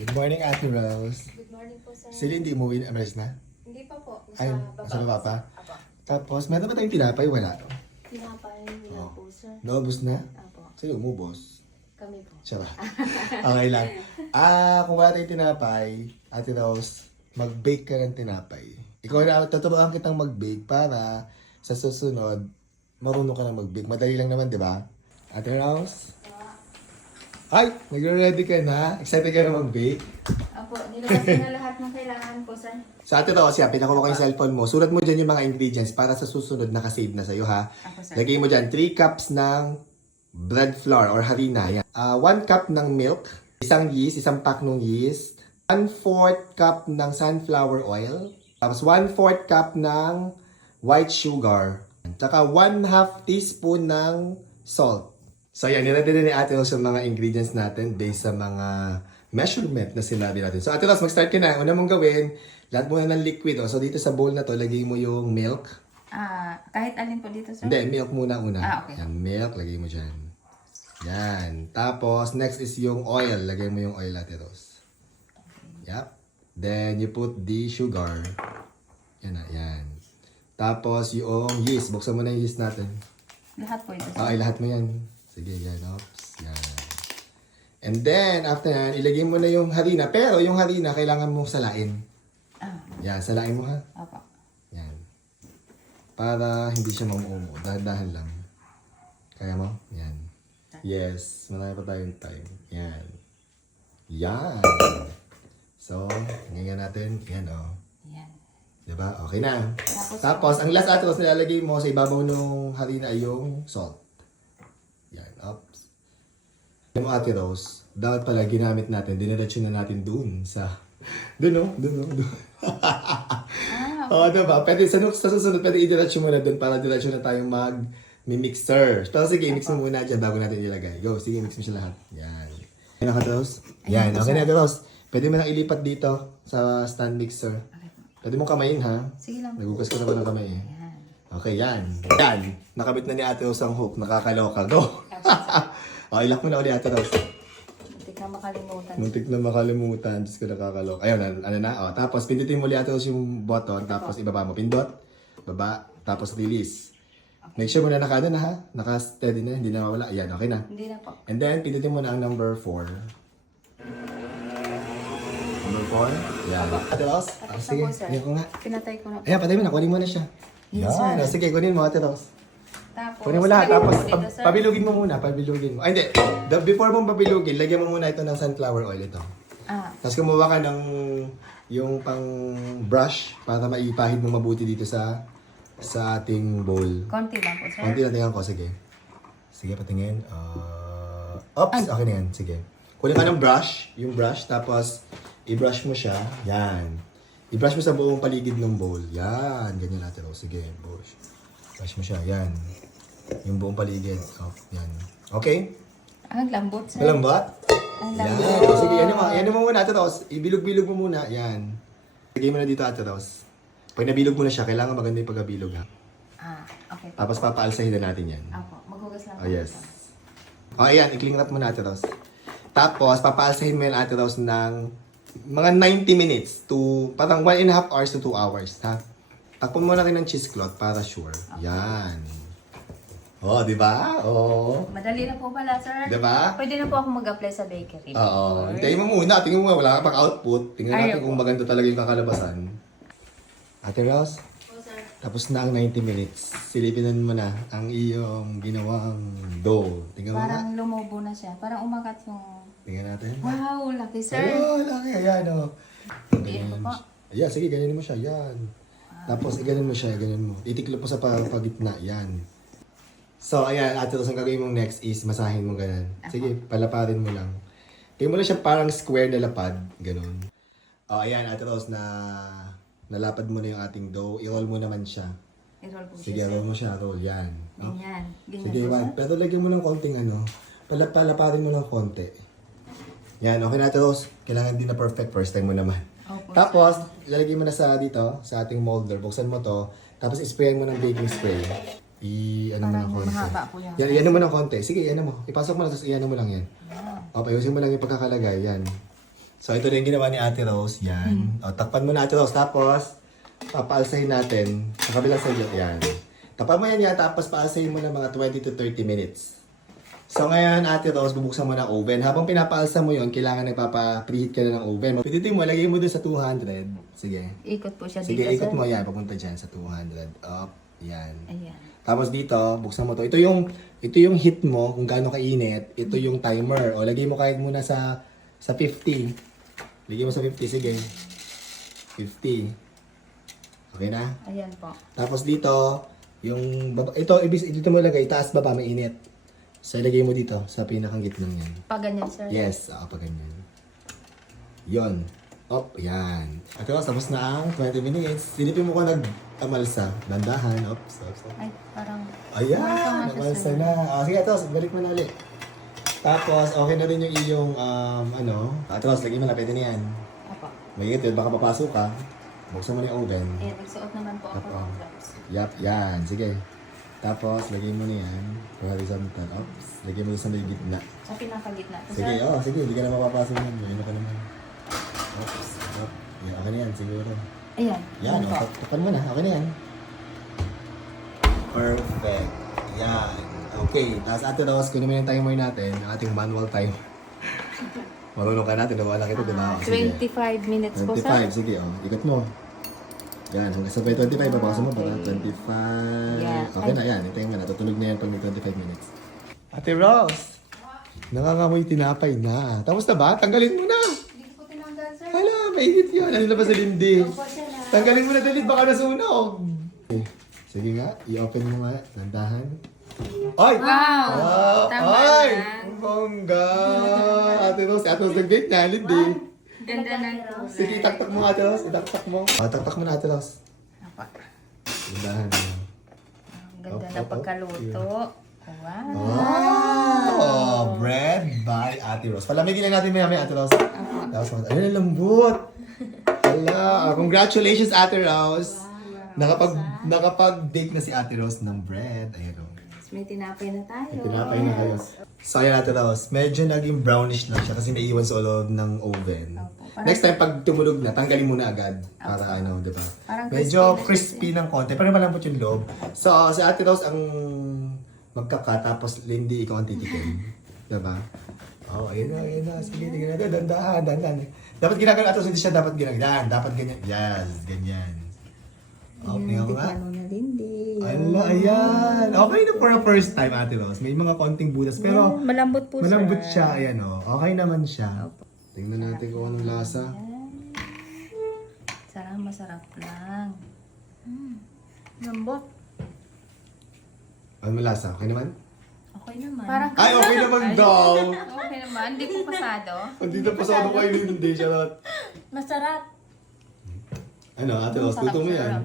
Good morning, Ate Rose. Good morning po, sir. Sila hindi umuwi, na? Hindi pa po. Ay, sa baba pa? Apo. Tapos, meron ba tayong tinapay? Wala. Tinapay nila Oh. po, sir. Naubos na? Apo. Sino umubos? Kami po. Ba? okay lang. Ah, kung wala tayong tinapay, Ate Rose, mag-bake ka ng tinapay. Ikaw na, tuturuan kitang mag-bake para sa susunod, marunong ka na mag-bake. Madali lang naman, di ba? Ate Rose? Ay, nagre-ready ka na? Excited ka na mag-bake? Apo, nilabas ko na lahat ng kailangan po, sir. Sa Ate Rose, yan, pinakuha ko yung cellphone mo. Sulat mo dyan yung mga ingredients para sa susunod nakasave na sa'yo, ha? Apo, sir. Lagay mo dyan 3 cups ng bread flour or harina. Yan. 1 cup ng milk, isang yeast, isang pack ng yeast, 1-4 cup ng sunflower oil, tapos 1-4 cup ng white sugar, tsaka 1 half teaspoon ng salt. So yan, nilagay din ni Ate Rose yung mga ingredients natin based sa mga measurement na sinabi natin. So Ate Rose, mag-start ka na. Una mong gawin, lahat muna ng liquid. Oh. So dito sa bowl na to, lagay mo yung milk. Ah, kahit alin po dito, sir? Hindi, milk muna una. Ah, okay. Yan, milk, lagay mo dyan. Yan. Tapos, next is yung oil. Lagay mo yung oil, Ate Rose. Yep. Then, you put the sugar. Yan na, yan. Tapos, yung yeast. Buksan mo na yung yeast natin. Lahat po ito, sir. Lahat mo yan. Sige, yan. Oops. Yan. And then, after yan, ilagay mo na yung harina. Pero, yung harina, kailangan mong salain. Ah, Yan, salain mo ha. opo. Yan. Para hindi siya mamuumo. Dahan-dahan lang. Kaya mo? Yan. Yes. Marami pa tayong time. Yan. Yan. So, ngayon natin. Yan o. Oh. Yan. Diba? Okay na. Tapos, Tapos, ang last atros nilalagay mo sa ibabaw ng harina ay yung salt. Alam mo, Ate Rose, dapat pala ginamit natin, diniretso na natin dun sa... Dun, no? Dun, no? Dun. ah, Oo, diba? Pwede, sa, sa susunod, pwede i-diretso muna doon para diretso na tayong mag mixer. Pero sige, mix mo muna dyan bago natin ilagay. Go, sige, mix mo siya lahat. Yan. Yan ako, Rose. Yan, okay na, Rose. Pwede mo nang ilipat dito sa stand mixer. okay. Pwede mo kamayin, ha? Sige lang. Nagugas ko na ba ng kamay, eh? Okay, yan. Yan. Nakabit na ni Ate Rose ang hook. Nakakaloka. Go. Okay, lock mo na ulit, Ate Rose. Hindi ka makalimutan. Muntik na makalimutan. Diyos ko nakakaloka. Ayun, ano, na. Oh, tapos, pindutin mo ulit Ate Rose yung button. Tapos, ibaba mo. Pindot. Baba. Tapos, release. Make sure mo na naka, ano na ha? Naka-steady na. Hindi na mawala. Ayan, okay na. Hindi na po. And then, pindutin mo na ang number 4. Number 4. Yan. Ate Rose? Tapos na sige. po, sir. Ayan ko nga. Pinatay ko na po. Ayan, patay mo na. Kunin mo na siya. Yes, Yan. Oh, Sige, kunin mo, Ate Rose. Tapos, Kunin mo lahat. Tapos, po dito, pab- sir. pabilugin mo muna. Pabilugin mo. Ay, hindi. The, before mong pabilugin, lagyan mo muna ito ng sunflower oil ito. Ah, Tapos kumuha ka ng yung pang brush para maipahid mo mabuti dito sa sa ating bowl. konti lang po, sir. Konti na tingnan ko. Sige. Sige, patingin. Uh, oops, okay na yan. Sige. Kunin ka ng brush, yung brush, tapos i-brush mo siya. Yan. I-brush mo sa buong paligid ng bowl. Yan. Ganyan natin. Oh. Sige, brush. Brush mo siya. Yan. Yung buong paligid. Oh, yan. Okay? Ang lambot, sir. Malambot? Ang Yan. lambot. Sige, yan mo. Yan mo muna, Ate Rose. Ibilog-bilog mo muna. Yan. Lagay mo na dito, Ate Rose. Pag nabilog mo na siya, kailangan maganda yung pagkabilog, ha? Ah, okay. Tapos papaalsahin na natin yan. Apo, maghugas lang Oh, yes. O, ayan. I-cling wrap mo na, Ate Rose. Tapos, papaalsahin mo yan, Ate Rose, ng mga 90 minutes to, parang 1 and a half hours to 2 hours, ha? Takpan mo na rin ng cheesecloth para sure. Yan. Oh, di ba? Oh. Madali na po pala, sir. Di ba? Pwede na po ako mag-apply sa bakery. Oo. Hintayin mo muna. Tingnan mo nga. Wala ka pang output. Tingnan natin Ayaw kung po. maganda talaga yung kakalabasan. Ate Rose, Po, sir. tapos na ang 90 minutes. Silipinan mo na ang iyong ginawang dough. Tingnan mo. Parang lumubo na siya. Parang umagat yung... Tingnan natin. Wow, laki, sir. Oh, laki. Ayan, oh. Ko po. Ayan, sige, ganyan mo siya. Yan. Tapos, iganin mo siya. Ganyan mo. Itiklop mo sa pa- pagitna. Yan. So, ayan, Ate Rose, ang gagawin mong next is masahin mo ganun. Sige, palaparin mo lang. Kaya mo lang siya parang square na lapad. Ganun. O, ayan, Ate Rose, na nalapad mo na yung ating dough. I-roll mo naman siya. I-roll po Sige, siya, roll mo siya. Roll, yan. O, Ganyan. Ganyan Sige, po. Pero lagyan mo ng konting ano. Palap palaparin mo ng konti. Yan, okay na ito, Rose. Kailangan din na perfect. First time mo naman. Tapos, ilalagay mo na sa dito, sa ating molder. Buksan mo to. Tapos, isprayan mo ng baking spray. I, ano mo ng konti. mahaba po yan. Yan, yan mo ng konti. Sige, yan mo. Ipasok mo na, tapos iyan mo lang yan. Ah, O, ayusin mo lang yung pagkakalagay. Yan. So, ito rin ginawa ni Ate Rose. Yan. O, takpan mo na Ate Rose. Tapos, papaalsahin natin sa kabilang side. Yan. Takpan mo yan yan. Tapos, paalsahin mo na mga 20 to 30 minutes. So, ngayon, Ate Rose, bubuksan mo ng oven. Habang pinapaalsa mo yon kailangan nagpapa-preheat ka na ng oven. Pipitin mo, lagay mo doon sa 200. Sige. Ikot po siya Sige, dito, ikot sir. mo yan. Papunta dyan sa 200. Up. Yan. Ayan. Tapos dito, buksan mo to. Ito yung ito yung heat mo kung gaano kainit. Ito yung timer. O lagay mo kahit muna sa sa 50. Lagay mo sa 50 sige. 50. Okay na? Ayan po. Tapos dito, yung baba, ito ibig dito mo lagay taas baba mainit. So ilagay mo dito sa pinakang gitnang yan. Pag ganyan, sir. Yes, ako pa ganyan. Yon. Op, yan. At tapos, tapos na ang 20 minutes. Silipin mo ko nag-amalsa. Dandahan. Ops, ops, ops. Ay, parang... Ayan, sir. na. Ah, sige, Atos, balik mo na ulit. Tapos, okay na rin yung iyong, um, ano, Atos, lagyan mo na, pwede na yan. Apo. Mayigit yun, baka papasok ka. Buksan mo na yung oven. Ayan, nagsuot naman po ako Apo. ng gloves. Yap, yan, sige. Tapos, lagyan mo na yan. Horizontal. Oops, lagyan mo sa may gitna. Sa pinakagitna. to, Sige, oh, sige, hindi ka na mapapasok yan. Mayroon ka naman. Oops, op. Yan, okay na yan, siguro. Ayan. Yan, Ayan oh, po. tak- takpan mo na, okay na yan. Perfect. Yan. Okay, tapos ate Rose, kunin mo yung timer natin, ang ating manual timer. Marunong ka natin, nawala kita, di ba? O, sige. 25 minutes po, sir. 25, sige, oh. Ikot mo. Yan, hanggang sa 25, babakasan mo para Okay. 25. Yeah. Okay na, yan. Hintayin mo na. Tutunog na yan pag may 25 minutes. Ate Rose! Nangangamoy tinapay na. Tapos na ba? Tanggalin mo na! Hindi ko tinanggal, sir. Hala, mainit yun. Ano na ba sa lindi? Tanggalin mo na dalit, baka nasunog. Okay. Sige nga, i-open mo nga. Nandahan. Ay! Wow! Wow! Tama Ay! na. Ang Bongga! Ate Rose, Ate Rose, nag-date na, Lindy. Ganda ng kulay. Sige, itaktak mo Ate Rose, itaktak mo. Oh, taktak mo na Ate Rose. Apa. Nandahan mo. Ang ganda Op, ng pagkaluto. Wow. Wow! Bread by Ate Rose. Palamigin lang natin maya Ate Rose. Tapos ang lambot. Hala, congratulations Ate Rose. Nakapag, nakapag-date na si Ate Rose ng bread. Ayun o. May tinapay na tayo. Tinapay na kayo. So, ayan Rose. Medyo naging brownish lang siya kasi naiwan sa loob ng oven. Opo, parang- Next time, pag tumunog na, tanggalin mo na agad. Para ano, di ba? Parang Medyo crispy crispy ng konti, pero malambot yung loob. So, si Ate Rose ang magkaka, tapos Lindy, ikaw ang titikim. di ba? Oh, ayun na, ayun na. Sige, tingnan natin. Dandahan, dandahan. Dapat ginagano Ate Rose, hindi siya dapat ginagdan. Dapat ganyan. Yes, ganyan. Tingnan mo nga. Tikman mo na din, di. Ala, ayan. Okay na for a first time, Ate Rose. May mga konting butas, pero Ayan, malambot po malambot sir. siya. Ayan, oh. Okay naman siya. Tingnan natin kung anong lasa. Ayan. Sarap, masarap lang. Mm. Lambot. Ano lasa? Okay naman? Okay naman. Parang Ay, okay naman daw. okay naman. Hindi po pasado. Andito pa sa ano kayo hindi, charot. Masarap. Ano, Ate Rose, luto mo yan. sarap.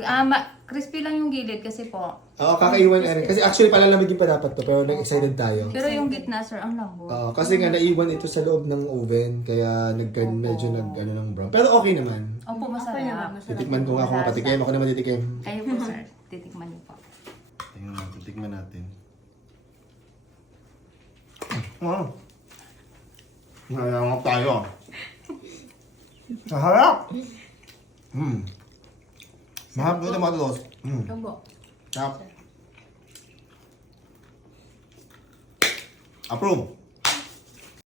Ah, ma- crispy lang yung gilid kasi po. Oo, kakaiwan na rin. Kasi actually, palalamigin pa dapat to, pero nag-excited tayo. Pero yung gitna, sir, ang lambot. Oo, kasi nga naiwan ito sa loob ng oven, kaya nag medyo nag ano ng brown. Pero okay naman. Opo, masarap. Titikman ko nga kung mapatikim. Ako naman titikim. Kayo po, sir. Titikman niyo po. Tingnan natin, titikman natin. Wow. Nalangap tayo. Naharap! Hmm. Mahal ko ito mga tulos. Hmm. Lambot. Tap. Approve.